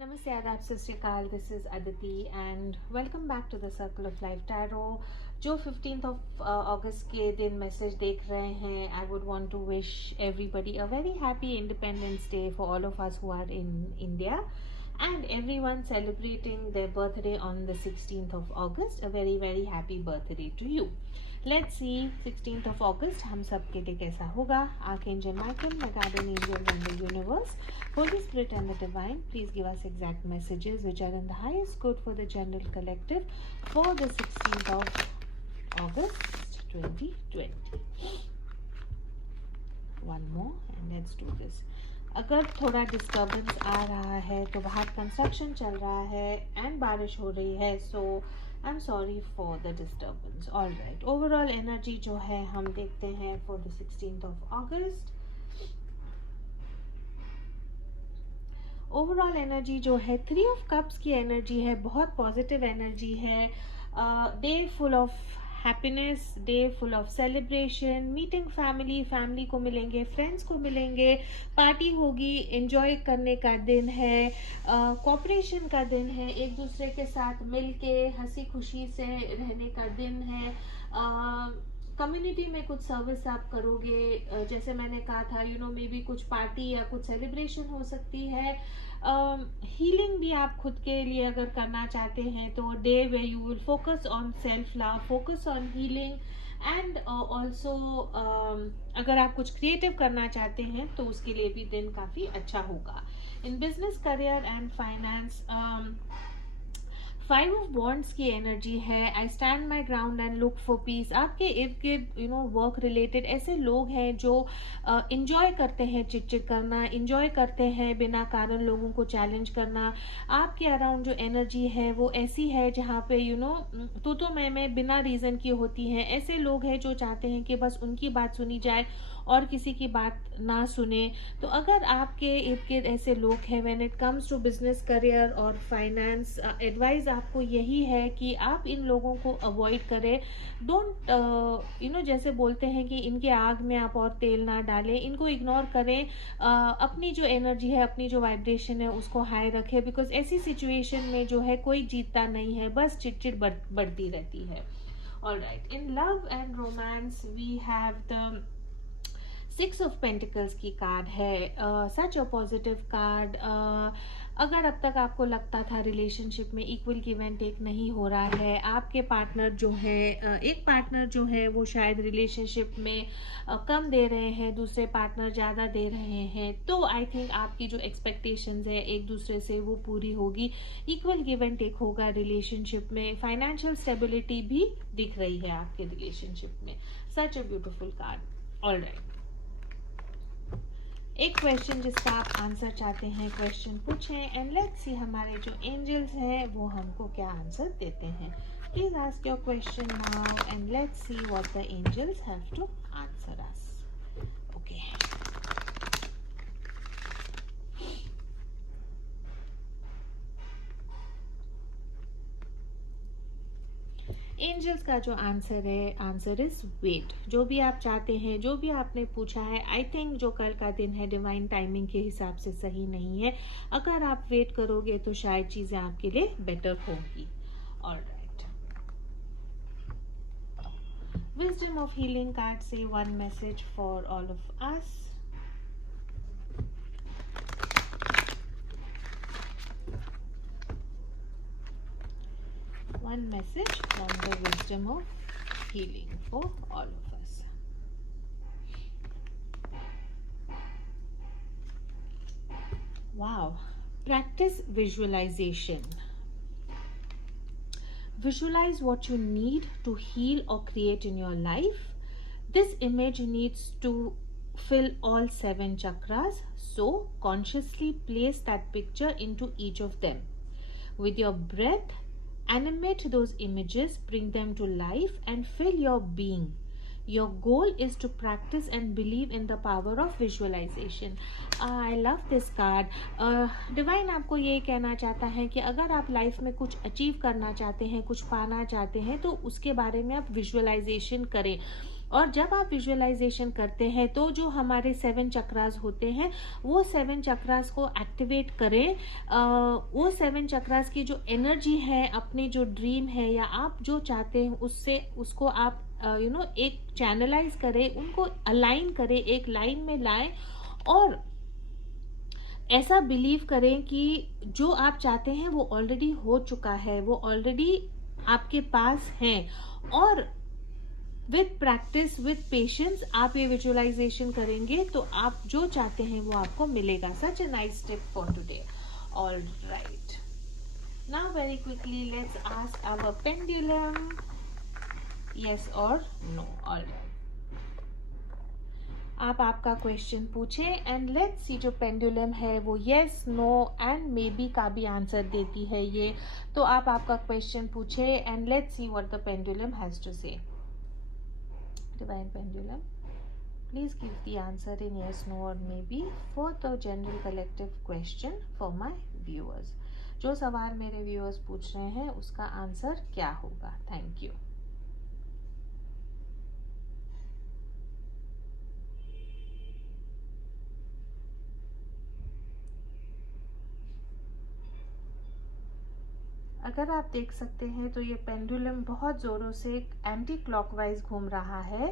Namaste, Adab, Sat Shri Akal. This is Aditi and welcome back to the Circle of Life Tarot. जो 15th of August के दिन message देख रहे हैं, I would want to wish everybody a very happy Independence Day for all of us who are in India and everyone celebrating their birthday on the 16th of August. A very very happy birthday to you. Let's see 16th of August हम सब के लिए कैसा होगा. Archangel Michael, my guardian angels and the universe, Holy Spirit and the divine, please give us exact messages which are in the highest good for the general collective for the 16th of August 2020. One more and let's do this. अगर थोड़ा disturbance आ रहा है तो बाहर construction चल रहा है and बारिश हो रही है, so I am sorry for the disturbance. All right, overall energy जो है हम देखते हैं for the 16th of August. Overall energy जो है 3 ऑफ कप्स की एनर्जी है, बहुत पॉजिटिव एनर्जी है. Day full of happiness, day full of celebration, meeting family को मिलेंगे, फ्रेंड्स को मिलेंगे, पार्टी होगी, एंजॉय करने का दिन है, कोऑपरेशन का दिन है, एक दूसरे के साथ मिल के हंसी खुशी से रहने का दिन है. कम्युनिटी में कुछ सर्विस आप करोगे, जैसे मैंने कहा था, मे बी कुछ पार्टी या कुछ सेलिब्रेशन हो सकती है. हीलिंग भी आप खुद के लिए अगर करना चाहते हैं तो day way you will focus on self love, focus on healing and also अगर आप कुछ क्रिएटिव करना चाहते हैं तो उसके लिए भी दिन काफ़ी अच्छा होगा. In business, career and finance 5 of Wands की एनर्जी है. I stand my ground and look for piece. आपके इर्द गिर्द वर्क रिलेटेड ऐसे लोग हैं जो इंजॉय करते हैं चिट करना, इंजॉय करते हैं बिना कारण लोगों को चैलेंज करना. आपके अराउंड जो एनर्जी है वो ऐसी है जहाँ पे तो मैं बिना रीज़न की होती हैं. ऐसे लोग हैं जो चाहते हैं कि बस उनकी बात सुनी जाए और किसी की बात ना सुने. तो अगर आपके इर्द गिर्द ऐसे लोग हैं, when it comes to business, career और फाइनेंस, एडवाइस आपको यही है कि आप इन लोगों को अवॉइड करें. डोंट जैसे बोलते हैं कि इनके आग में आप और तेल ना डालें, इनको इग्नोर करें. अपनी जो एनर्जी है, अपनी जो वाइब्रेशन है उसको हाई रखें, बिकॉज ऐसी सिचुएशन में जो है कोई जीतता नहीं है, बस चिट बढ़ती रहती है. All right, in love and romance we have the 6 of pentacles की कार्ड है. Such a positive card. अगर अब तक आपको लगता था रिलेशनशिप में इक्वल गिव एंड टेक नहीं हो रहा है, आपके पार्टनर जो है, एक पार्टनर जो है वो शायद रिलेशनशिप में कम दे रहे हैं, दूसरे पार्टनर ज़्यादा दे रहे हैं, तो आई थिंक आपकी जो एक्सपेक्टेशंस है एक दूसरे से वो पूरी होगी. इक्वल गिव एंड टेक होगा रिलेशनशिप में. फाइनेंशियल स्टेबिलिटी भी दिख रही है आपके रिलेशनशिप में. Such a beautiful card. All right, एक क्वेश्चन जिसका आप आंसर चाहते हैं, क्वेश्चन पूछें एंड लेट्स सी हमारे जो एंजल्स हैं वो हमको क्या आंसर देते हैं. Please ask your question now and let's see what the angels have to answer us. Okay, angels का जो आंसर है, आंसर इज वेट. जो भी आप चाहते हैं, जो भी आपने पूछा है, आई थिंक जो कल का दिन है डिवाइन टाइमिंग के हिसाब से सही नहीं है. अगर आप वेट करोगे तो शायद चीज़ें आपके लिए बेटर होंगी. All right, wisdom of healing card से one message for all of us. One message from the wisdom of healing for all of us. Wow. Practice visualization. Visualize what you need to heal or create in your life. This image needs to fill all 7 chakras. So consciously place that picture into each of them. With your breath, animate those images, bring them to life and fill your being. Your goal is to practice and believe in the power of visualization. I love this card. Divine आपको ये कहना चाहता है कि अगर आप life में कुछ अचीव करना चाहते हैं, कुछ पाना चाहते हैं, तो उसके बारे में आप विजुअलाइजेशन करें. और जब आप विजुअलाइजेशन करते हैं तो जो हमारे 7 चक्रास होते हैं वो 7 चक्रास को एक्टिवेट करें। वो 7 चक्रास की जो एनर्जी है, अपनी जो ड्रीम है या आप जो चाहते हैं उससे उसको आप एक चैनलाइज करें, उनको अलाइन करें, एक लाइन में लाएं और ऐसा बिलीव करें कि जो आप चाहते हैं वो ऑलरेडी हो चुका है, वो ऑलरेडी आपके पास है। और विथ प्रैक्टिस, विथ पेशेंस आप ये विजुअलाइजेशन करेंगे तो आप जो चाहते हैं वो आपको मिलेगा। Such a nice tip for today. All right, now very quickly let's ask our pendulum yes or no. All right, आप आपका क्वेश्चन पूछें एंड लेट्स सी जो पेंडुलम है वो yes, no and may be का भी आंसर देती है ये। तो आप आपका क्वेश्चन पूछें and let's see what the pendulum has to say. Divine pendulum, please give the answer in yes, no or maybe for the general collective question for my viewers. जो सवाल मेरे व्यूअर्स पूछ रहे हैं उसका आंसर क्या होगा? Thank you. अगर आप देख सकते हैं तो ये पेंडुलम बहुत ज़ोरों से एंटी क्लॉकवाइज घूम रहा है,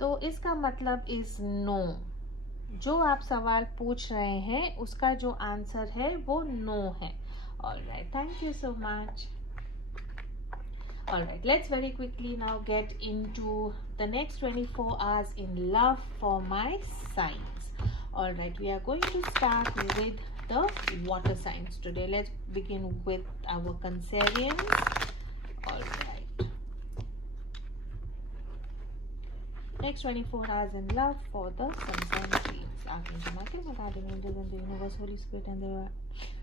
तो इसका मतलब इज नो। जो आप सवाल पूछ रहे हैं उसका जो आंसर है वो नो है। Alright, thank you so much. Alright, let's very quickly now get into the next 24 hours in love for my signs. Alright, we are going to start with the water signs today. Let's begin with our Cancerians. Alright, next 24 hours in love for the sun sign dreams. Archangel Michael, my guardian angels and the universe, Holy Spirit, and the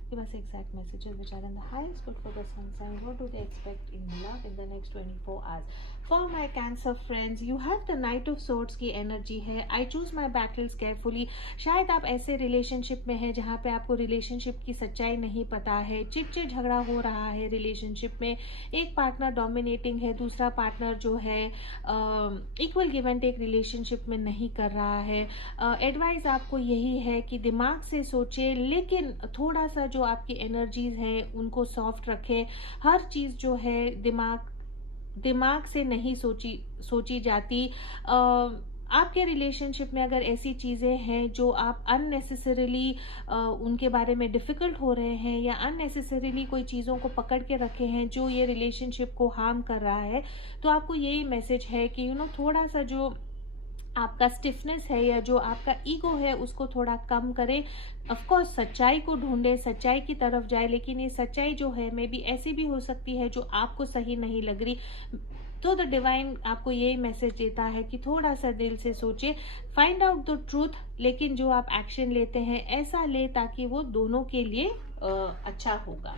give us exact messages which are in the highest good for the sun sign. What do they expect in love in the next 24 hours? For my Cancer friends, you have the Knight of Swords की energy है। I choose my battles carefully. शायद आप ऐसे relationship में हैं जहाँ पे आपको रिलेशनशिप की सच्चाई नहीं पता है, चिट झगड़ा हो रहा है रिलेशनशिप में, एक पार्टनर डोमिनेटिंग है, दूसरा पार्टनर जो है equal give and take relationship में नहीं कर रहा है। एडवाइस आपको यही है कि दिमाग से सोचें, लेकिन थोड़ा सा जो आपकी एनर्जीज हैं उनको सॉफ्ट रखें। हर चीज़ जो है दिमाग से नहीं सोची जाती। आपके रिलेशनशिप में अगर ऐसी चीज़ें हैं जो आप अननेसेसरीली उनके बारे में डिफ़िकल्ट हो रहे हैं या अननेसेसरीली कोई चीज़ों को पकड़ के रखे हैं जो ये रिलेशनशिप को हार्म कर रहा है, तो आपको यही मैसेज है कि थोड़ा सा जो आपका स्टिफनेस है या जो आपका ईगो है उसको थोड़ा कम करें। ऑफ कोर्स सच्चाई को ढूंढे, सच्चाई की तरफ जाए, लेकिन ये सच्चाई जो है मे बी ऐसी भी हो सकती है जो आपको सही नहीं लग रही। तो द डिवाइन आपको यही मैसेज देता है कि थोड़ा सा दिल से सोचे, फाइंड आउट द ट्रूथ, लेकिन जो आप एक्शन लेते हैं ऐसा ले ताकि वो दोनों के लिए अच्छा होगा।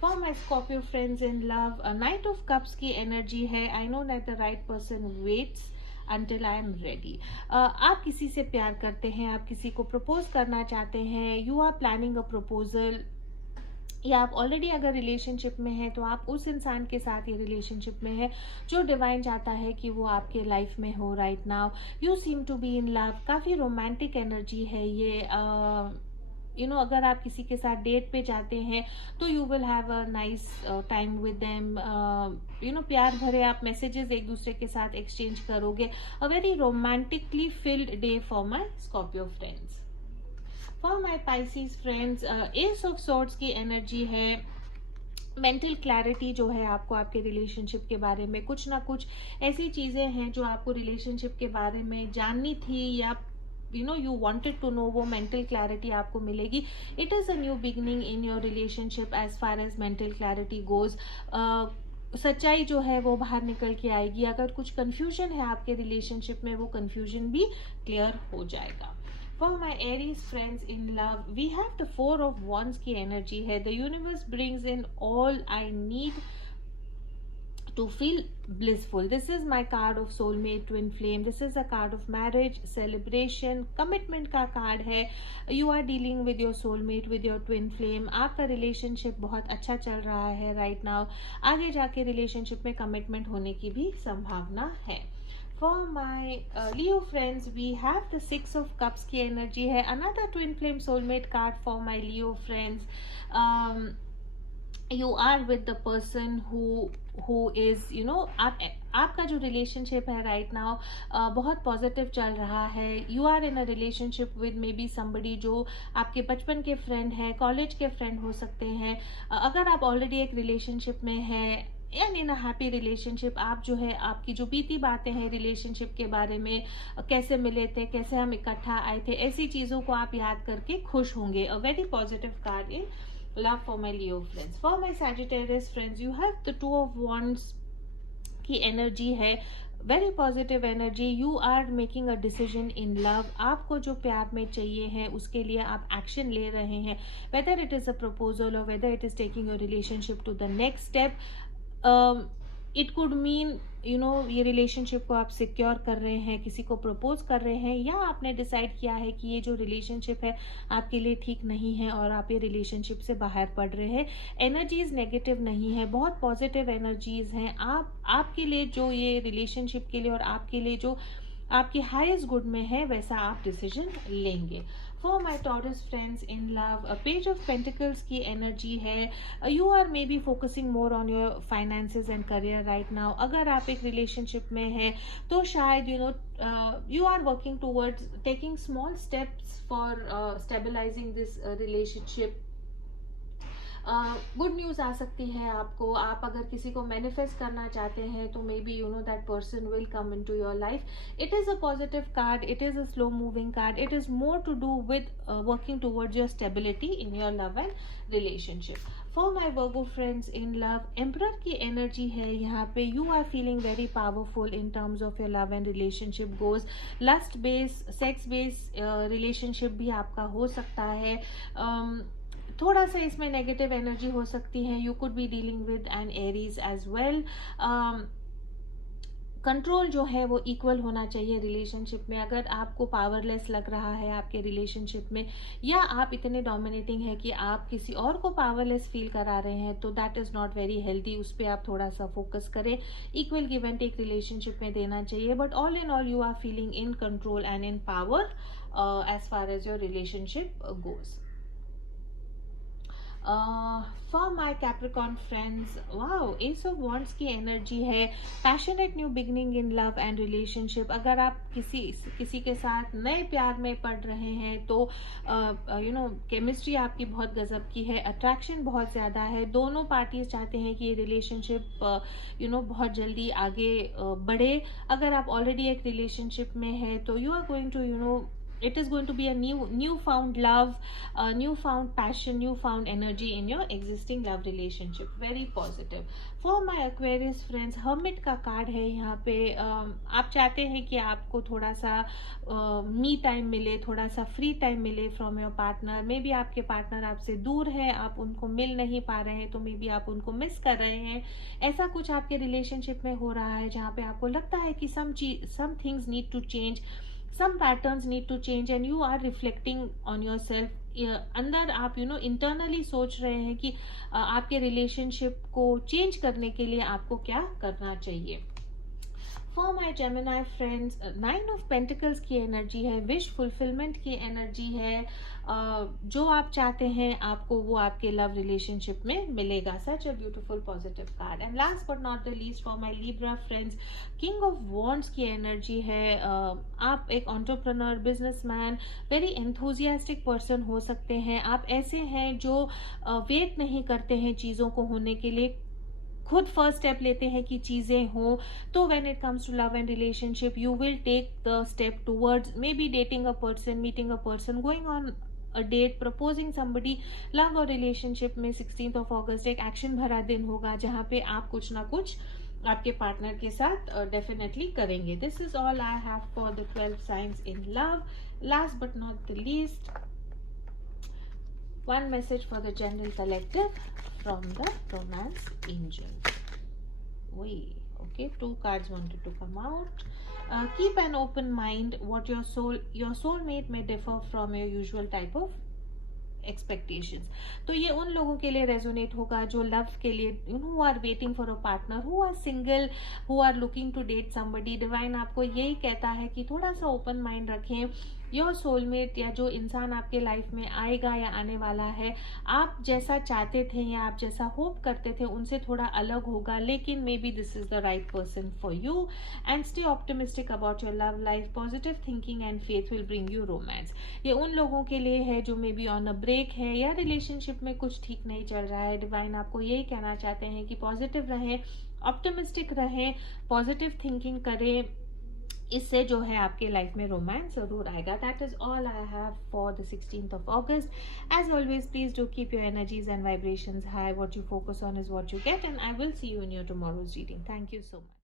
For my Scorpio friends in love, knight of cups की एनर्जी है। I know that the right person waits until I am ready. आप किसी से प्यार करते हैं, आप किसी को प्रपोज करना चाहते हैं, you are planning a proposal, या आप ऑलरेडी अगर रिलेशनशिप में हैं तो आप उस इंसान के साथ ये रिलेशनशिप में है जो डिवाइन चाहता है कि वो आपके लाइफ में हो right now. You seem to be in love, काफ़ी रोमांटिक एनर्जी है ये। अगर आप किसी के साथ डेट पे जाते हैं तो you will have a nice time with them. प्यार भरे आप मैसेजेस एक दूसरे के साथ एक्सचेंज करोगे। A very romantically field day for my Scorpio friends. For my Pisces friends, S of swords की एनर्जी है। मेंटल क्लैरिटी जो है आपको आपके रिलेशनशिप के बारे में, कुछ ना कुछ ऐसी चीज़ें हैं जो आपको रिलेशनशिप के बारे में जाननी थी या you wanted to know, वो मेंटल क्लैरिटी आपको मिलेगी। It is a new beginning in your relationship as far as mental clarity goes. सच्चाई जो है वो बाहर निकल के आएगी। अगर कुछ कंफ्यूजन है आपके रिलेशनशिप में वो कंफ्यूजन भी क्लियर हो जाएगा। For my Aries friends in love, we have the 4 of wands की एनर्जी है। The universe brings in all I need to feel blissful. This is my card of soulmate twin flame. This is a card of marriage, celebration, commitment का card है। You are dealing with your soulmate, with your twin flame. आपका relationship बहुत अच्छा चल रहा है right now. आगे जाके relationship में commitment होने की भी संभावना है। For my Leo friends, we have the Six of Cups की energy है. Another twin flame soulmate card for my Leo friends. Um, you are with the person who is, you know, आपका जो relationship है right now बहुत positive चल रहा है. You are in a relationship with maybe somebody जो आपके बचपन के फ्रेंड हैं, कॉलेज के फ्रेंड हो सकते हैं. अगर आप ऑलरेडी एक रिलेशनशिप में हैं and in a happy relationship, आप जो है आपकी जो बीती बातें हैं रिलेशनशिप के बारे में, कैसे मिले थे, कैसे हम इकट्ठा आए थे, ऐसी चीज़ों को आप याद करके खुश होंगे. A very positive card in love for my Leo friends. For my Sagittarius friends, you have the Two of Wands की एनर्जी है. Very positive energy. You are making a decision in love. आपको जो प्यार में चाहिए है उसके लिए आप एक्शन ले रहे हैं, whether it is a proposal और whether it is taking your relationship to the next step. It could mean you know ये रिलेशनशिप को आप सिक्योर कर रहे हैं, किसी को प्रपोज कर रहे हैं, या आपने डिसाइड किया है कि ये जो रिलेशनशिप है आपके लिए ठीक नहीं है और आप ये रिलेशनशिप से बाहर पड़ रहे हैं. एनर्जीज नेगेटिव नहीं है, बहुत पॉजिटिव एनर्जीज हैं. आपके लिए जो ये रिलेशनशिप के लिए और आपके लिए जो आपके हाईएस्ट गुड में है वैसा आप डिसीजन लेंगे. For my Taurus friends in love, Page of pentacles की एनर्जी है. You are maybe focusing more on your finances and career right now. अगर आप एक रिलेशनशिप में हैं तो शायद you know you are working towards taking small steps for stabilising this relationship. Good news आ सकती है आपको. आप अगर किसी को मैनिफेस्ट करना चाहते हैं तो maybe you know that person will come into your life. It is a positive card, it is a slow moving card. It is more to do with working towards your stability in your love and relationship. For my Virgo friends in love, emperor की energy है यहाँ पे. You are feeling very powerful in terms of your love and relationship goes. Lust base, sex base relationship भी आपका हो सकता है. थोड़ा सा इसमें नेगेटिव एनर्जी हो सकती है. You could be dealing with an Aries as well. Control जो है वो इक्वल होना चाहिए रिलेशनशिप में. अगर आपको पावरलेस लग रहा है आपके रिलेशनशिप में, या आप इतने डोमिनेटिंग है कि आप किसी और को पावरलेस फील करा रहे हैं, तो that is not very healthy. उस पर आप थोड़ा सा फोकस करें. Equal give and take relationship में देना चाहिए. But all in all you are feeling in control and in power as far as your relationship goes. For my Capricorn friends, wow, Ace of Wands की energy है. Passionate new beginning in love and relationship. अगर आप किसी के साथ नए प्यार में पड़ रहे हैं तो यू नो केमिस्ट्री आपकी बहुत गजब की है, अट्रैक्शन बहुत ज़्यादा है. दोनों पार्टीज चाहते हैं कि ये रिलेशनशिप यू नो बहुत जल्दी आगे बढ़े. अगर आप ऑलरेडी एक रिलेशनशिप में है तो you are going to you know it is going to be a newfound love, newfound passion, newfound energy in your existing love relationship. Very positive. For my Aquarius friends, hermit का card है यहाँ पे. आप चाहते हैं कि आपको थोड़ा सा मी टाइम मिले, थोड़ा सा फ्री टाइम मिले from your partner. May be आपके पार्टनर आपसे दूर है, आप उनको मिल नहीं पा रहे हैं, तो मे बी आप उनको मिस कर रहे हैं. ऐसा कुछ आपके रिलेशनशिप में हो रहा है जहाँ पे आपको लगता है कि some things need to change, some patterns need to change and you are reflecting on yourself. अंदर आप यू नो इंटरनली सोच रहे हैं कि आपके रिलेशनशिप को चेंज करने के लिए आपको क्या करना चाहिए. For my Gemini friends, 9 of pentacles की एनर्जी है. विश फुलफिलमेंट की एनर्जी है. जो आप चाहते हैं आपको वो आपके लव रिलेशनशिप में मिलेगा. Such a beautiful positive card. And last but not the least, for my Libra friends, King of Wands की एनर्जी है. आप एक entrepreneur, businessman, very enthusiastic person हो सकते हैं. आप ऐसे हैं जो वेट नहीं करते हैं चीज़ों को होने के लिए, खुद फर्स्ट स्टेप लेते हैं कि चीज़ें हों. तो when it comes to love and relationship, you will take the step towards maybe dating a person, meeting a person, going on a date, proposing somebody. Love और रिलेशनशिप में 16 अगस्त एक action भरा दिन होगा जहाँ पे आप कुछ ना कुछ आपके पार्टनर के साथ डेफिनेटली करेंगे. This is all I have for the 12 science in love. Last but not the least, one message for the general collective from the romance angels. Okay, 2 cards wanted to come out. Keep an open mind. What your soulmate may differ from your usual type of expectations. तो ये उन लोगों के लिए resonate होगा जो love के लिए who are waiting for a partner, who are single, who are looking to date somebody. Divine आपको यही कहता है कि थोड़ा सा ओपन माइंड रखें। योर सोलमेट या जो इंसान आपके लाइफ में आएगा या आने वाला है, आप जैसा चाहते थे या आप जैसा होप करते थे उनसे थोड़ा अलग होगा, लेकिन maybe this is the right person for you. And stay optimistic about your love life, positive thinking and faith will bring you romance. ये उन लोगों के लिए है जो maybe on a break है या रिलेशनशिप में कुछ ठीक नहीं चल रहा है। डिवाइन आपको यही कहना चाहते हैं कि पॉजिटिव रहें, ऑप्टिमिस्टिक रहें, पॉजिटिव थिंकिंग करें, इससे जो है आपके लाइफ में रोमांस जरूर आएगा। That is all I have for the 16th of August. As always, please do keep your energies and vibrations high. What you focus on is what you get, and I will see you in your tomorrow's reading. Thank you so much.